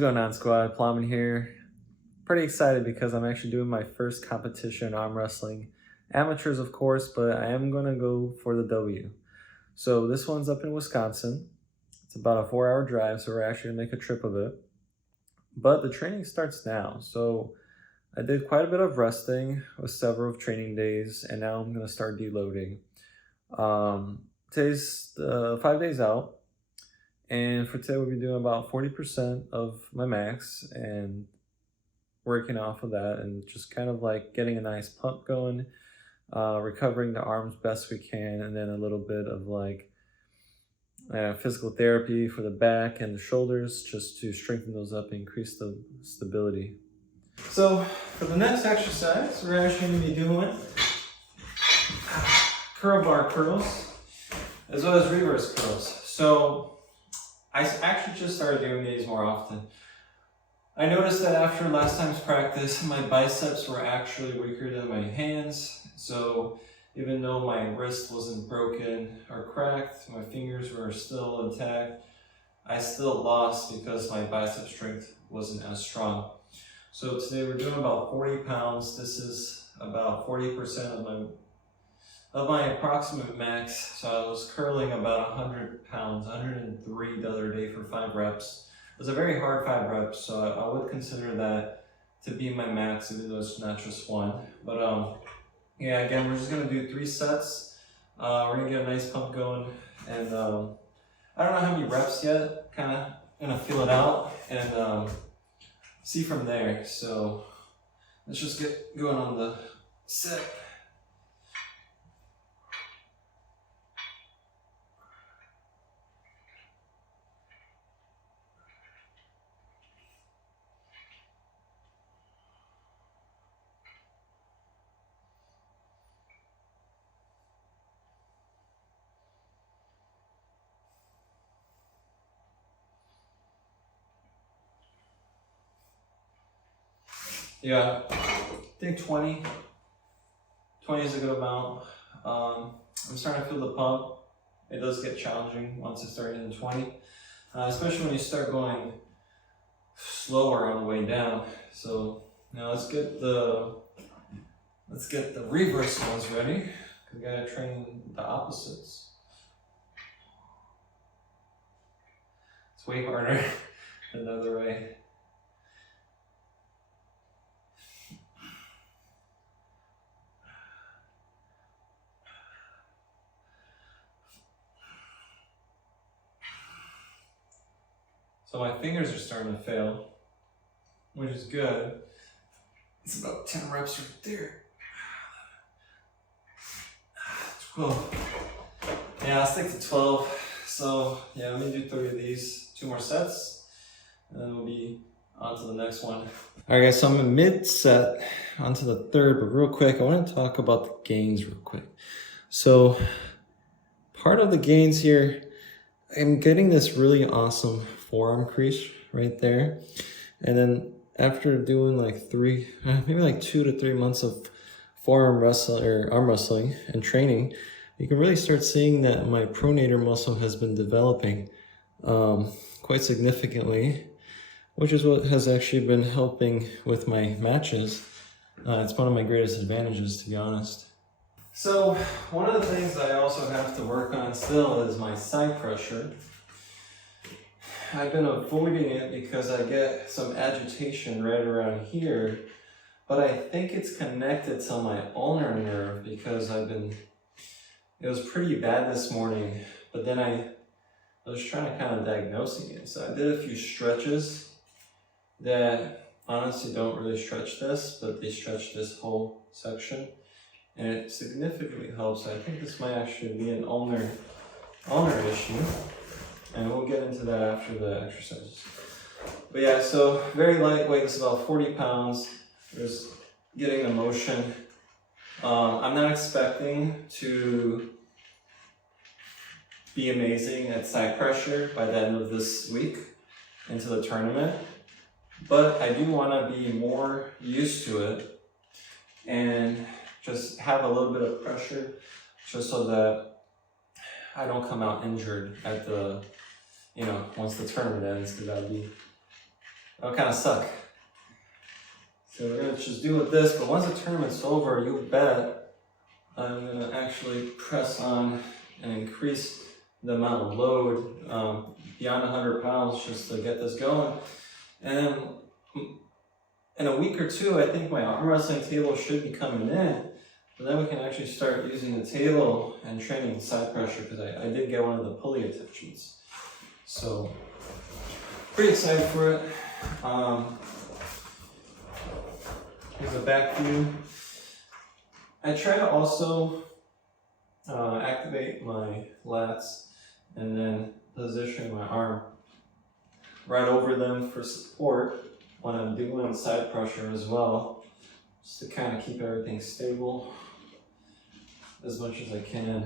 going on, squad? Plowman here. Pretty excited because I'm actually doing my first competition arm wrestling. Amateurs, of course, but I am going to go for the W. So this one's up in Wisconsin. It's about a 4-hour drive, so we're actually going to make a trip of it. But the training starts now. So I did quite a bit of resting with several training days, and now I'm going to start deloading. Today's 5 days out. And for today, we'll be doing about 40% of my max and working off of that and just kind of like getting a nice pump going, recovering the arms best we can, and then a little bit of like physical therapy for the back and the shoulders just to strengthen those up and increase the stability. So for the next exercise, we're actually going to be doing curl bar curls as well as reverse curls. So I actually just started doing these more often. I noticed that after last time's practice, my biceps were actually weaker than my hands. So even though my wrist wasn't broken or cracked, my fingers were still intact, I still lost because my bicep strength wasn't as strong. So today we're doing about 40 pounds. This is about 40% of my approximate max. So I was curling about 100 pounds, 103 the other day for 5 reps. It was a very hard 5 reps, so I would consider that to be my max, even though it's not just one. But yeah, again, we're just gonna do 3 sets. We're gonna get a nice pump going, and I don't know how many reps yet. Kind of gonna feel it out and see from there. So let's just get going on the set. Yeah, I think 20 is a good amount. I'm starting to feel the pump. It does get challenging once it's starting in 20, especially when you start going slower on the way down. So now let's get the reverse ones ready. We gotta train the opposites. It's way harder than the other way. So my fingers are starting to fail, which is good. It's about 10 reps right there. 12. Yeah, I'll stick to 12. So yeah, let me do 30 of these, 2 more sets, and then we'll be on to the next one. All right, guys, so I'm in mid-set, onto the third, but real quick, I want to talk about the gains real quick. So part of the gains here, I'm getting this really awesome forearm crease right there. And then after doing like 3, maybe like 2 to 3 months of forearm wrestling or arm wrestling and training, you can really start seeing that my pronator muscle has been developing quite significantly, which is what has actually been helping with my matches. It's one of my greatest advantages, to be honest. So one of the things I also have to work on still is my side pressure. I've been avoiding it because I get some agitation right around here, but I think it's connected to my ulnar nerve because it was pretty bad this morning, but then I was trying to kind of diagnose again. So I did a few stretches that honestly don't really stretch this, but they stretch this whole section, and it significantly helps. I think this might actually be an ulnar issue, and we'll get into that after the exercises. But yeah, so very lightweight, it's about 40 pounds. Just getting the motion. I'm not expecting to be amazing at side pressure by the end of this week into the tournament, but I do want to be more used to it and just have a little bit of pressure just so that I don't come out injured at the, once the tournament ends, because that'll kind of suck. So we're gonna just do with this, but once the tournament's over, you bet I'm gonna actually press on and increase the amount of load beyond 100 pounds just to get this going. And then in a week or two, I think my arm wrestling table should be coming in. But then we can actually start using the table and training side pressure, because I did get one of the pulley attachments. So, pretty excited for it. Here's a back view. I try to also activate my lats and then position my arm right over them for support when I'm doing side pressure as well, just to kind of keep everything stable as much as I can.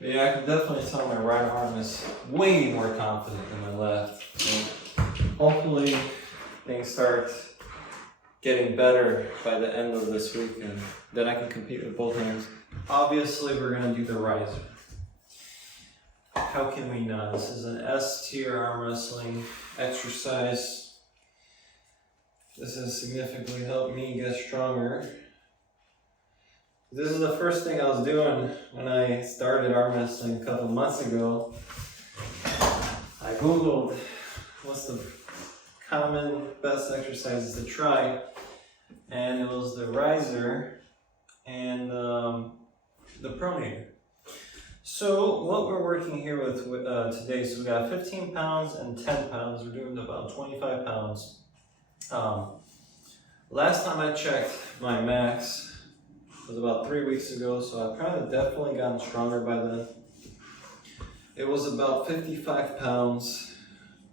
But yeah, I can definitely tell my right arm is way more confident than my left. And hopefully things start getting better by the end of this week, and then I can compete with both hands. Obviously, we're gonna do the riser. How can we not? This is an S tier arm wrestling exercise. This has significantly helped me get stronger. This is the first thing I was doing when I started arm wrestling a couple months ago. I Googled what's the common best exercises to try, and it was the riser and the pronator. So what we're working here with today, so we got 15 pounds and 10 pounds. We're doing about 25 pounds. Last time I checked my max was about 3 weeks ago, so I've probably definitely gotten stronger by then. It was about 55 pounds,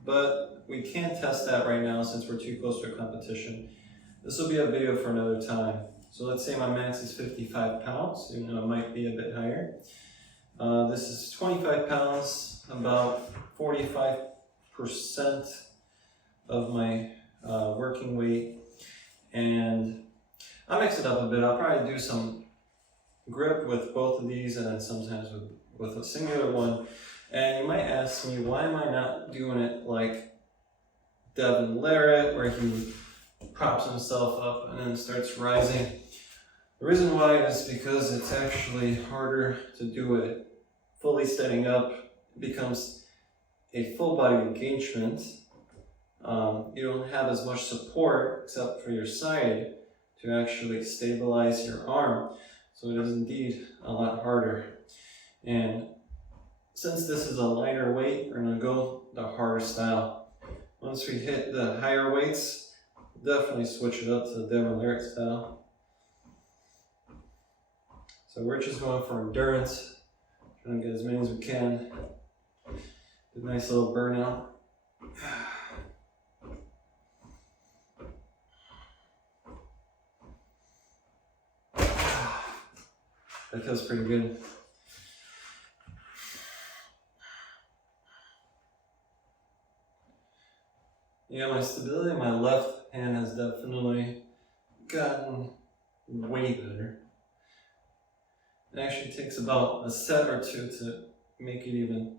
but we can't test that right now since we're too close to a competition. This will be a video for another time. So let's say my max is 55 pounds, even though it might be a bit higher. This is 25 pounds, about 45% of my working weight. And I'll mix it up a bit. I'll probably do some grip with both of these and then sometimes with a singular one. And you might ask me, why am I not doing it like Devin Larratt, where he props himself up and then starts rising? The reason why is because it's actually harder to do it fully standing up. It becomes a full body engagement. You don't have as much support except for your side to actually stabilize your arm. So it is indeed a lot harder. And since this is a lighter weight, we're gonna go the harder style. Once we hit the higher weights, we'll definitely switch it up to the Devin Larratt style. So we're just going for endurance, trying to get as many as we can. Do a nice little burnout. That feels pretty good. Yeah, my stability in my left hand has definitely gotten way better. It actually takes about a set or two to make it even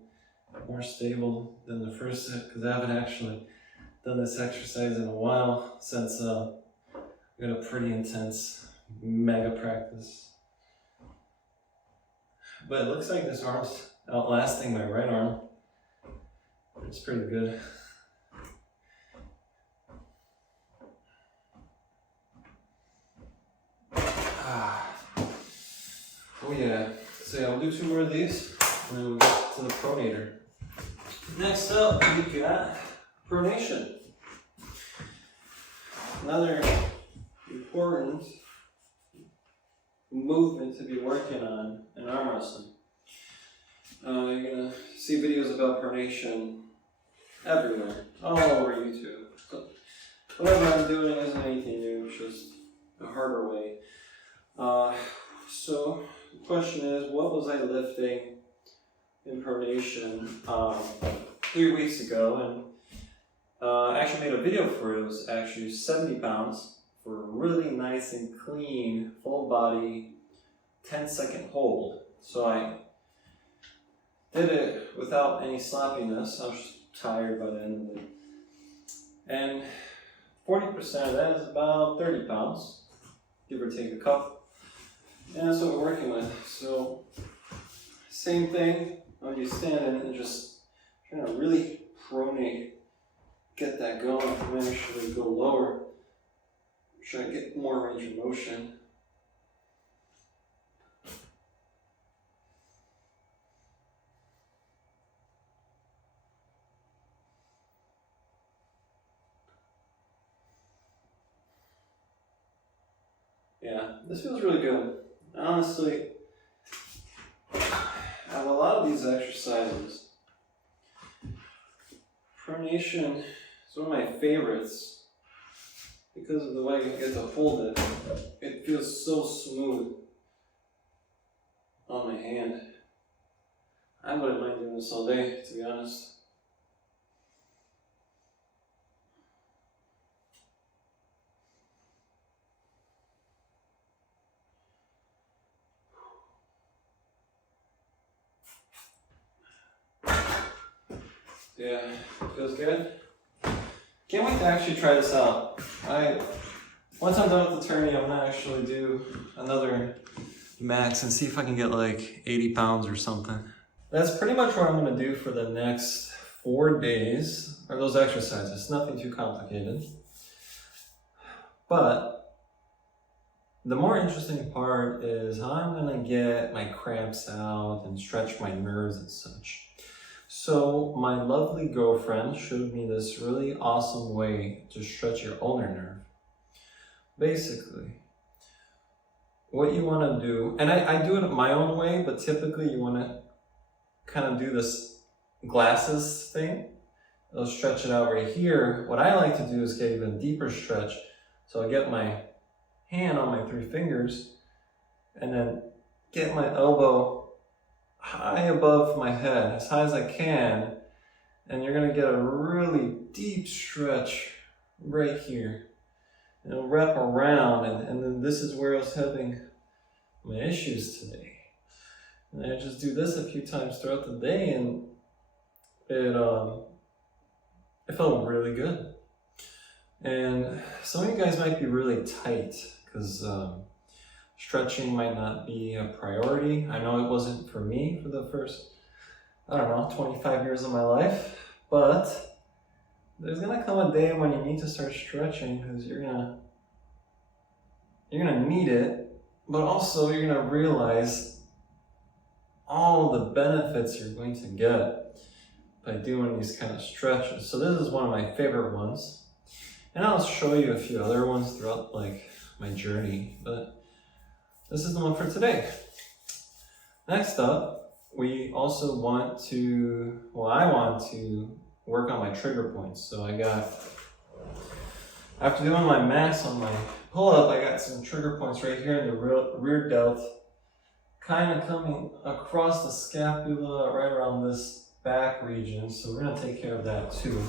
more stable than the first set, because I haven't actually done this exercise in a while since we had a pretty intense mega practice. But it looks like this arm's outlasting my right arm. It's pretty good. Oh yeah. So yeah, we'll do 2 more of these, and then we'll get to the pronator. Next up, we got pronation. Another important movement to be working on in arm wrestling. You're gonna see videos about pronation everywhere, all over YouTube. So whatever I'm doing isn't anything new, it's just a harder way. So the question is, what was I lifting in pronation? 3 weeks ago, and I actually made a video for it. It was actually 70 pounds for a really nice and clean, full body, 10-second hold. So I did it without any sloppiness. I was just tired by the end of it. And 40% of that is about 30 pounds, give or take a couple. And that's what we're working with. So, same thing when you stand in and just trying to really pronate, get that going, and actually go lower. Try to get more range of motion. Yeah, this feels really good. Honestly, out of a lot of these exercises, pronation is one of my favorites because of the way you get to hold it. It feels so smooth on my hand. I wouldn't mind doing this all day, to be honest. Yeah, feels good. Can't wait to actually try this out. Once I'm done with the tourney, I'm gonna actually do another max and see if I can get like 80 pounds or something. That's pretty much what I'm gonna do for the next 4 days, are those exercises. Nothing too complicated. But the more interesting part is how I'm gonna get my cramps out and stretch my nerves and such. So my lovely girlfriend showed me this really awesome way to stretch your ulnar nerve. Basically, what you want to do, and I do it my own way, but typically you want to kind of do this glasses thing. It'll stretch it out right here. What I like to do is get even deeper stretch. So I get my hand on my 3 fingers and then get my elbow high above my head, as high as I can, and you're gonna get a really deep stretch right here. And it'll wrap around, and then this is where I was having my issues today. And I just do this a few times throughout the day, and it felt really good. And some of you guys might be really tight, because stretching might not be a priority. I know it wasn't for me for the first, 25 years of my life, but there's gonna come a day when you need to start stretching because you're gonna need it, but also you're gonna realize all the benefits you're going to get by doing these kind of stretches. So this is one of my favorite ones, and I'll show you a few other ones throughout my journey, but this is the one for today. Next up, we also want to, I want to work on my trigger points. So after doing my max on my pull-up, I got some trigger points right here in the rear delt, kind of coming across the scapula, right around this back region. So we're gonna take care of that too.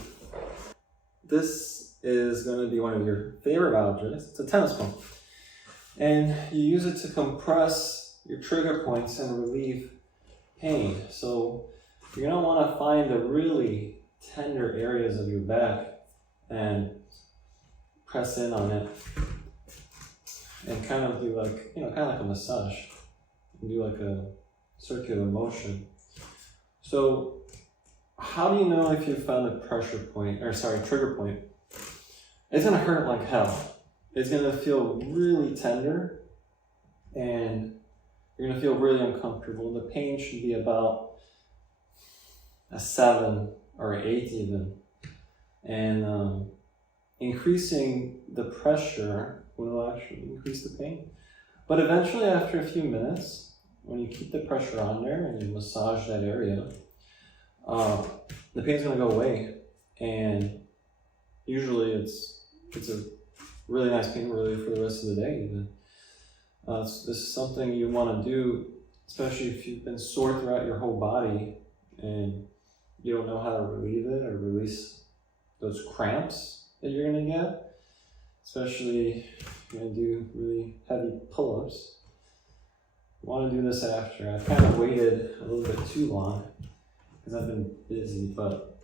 This is gonna be one of your favorite objects. It's a tennis ball. And you use it to compress your trigger points and relieve pain. So you're gonna wanna find the really tender areas of your back and press in on it and kind of do like, kind of like a massage and do like a circular motion. So how do you know if you found a trigger point? It's gonna hurt like hell. It's gonna feel really tender and you're gonna feel really uncomfortable. The pain should be about a 7 or 8 even. And increasing the pressure will actually increase the pain. But eventually after a few minutes, when you keep the pressure on there and you massage that area, the pain's gonna go away. And usually it's a really nice pain relief for the rest of the day even. This is something you want to do, especially if you've been sore throughout your whole body and you don't know how to relieve it or release those cramps that you're gonna get, especially if you're gonna do really heavy pull-ups. You wanna do this after. I've kind of waited a little bit too long because I've been busy, but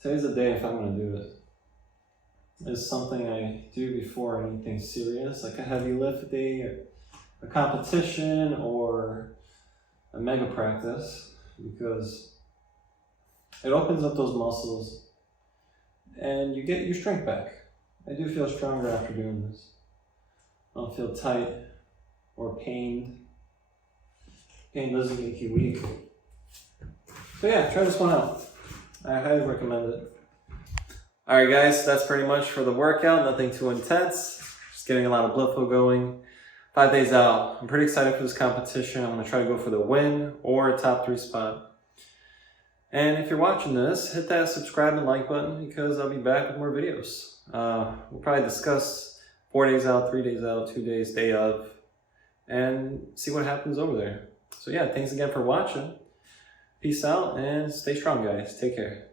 today's the day if I'm gonna do it. It's something I do before anything serious, like a heavy lift day, or a competition, or a mega practice, because it opens up those muscles and you get your strength back. I do feel stronger after doing this. I don't feel tight or pained. Pain doesn't make you weak. So yeah, try this one out. I highly recommend it. Alright guys, that's pretty much for the workout. Nothing too intense. Just getting a lot of blood flow going. 5 days out. I'm pretty excited for this competition. I'm going to try to go for the win or a top 3 spot. And if you're watching this, hit that subscribe and like button because I'll be back with more videos. We'll probably discuss 4 days out, 3 days out, 2 days, day of, and see what happens over there. So yeah, thanks again for watching. Peace out and stay strong, guys. Take care.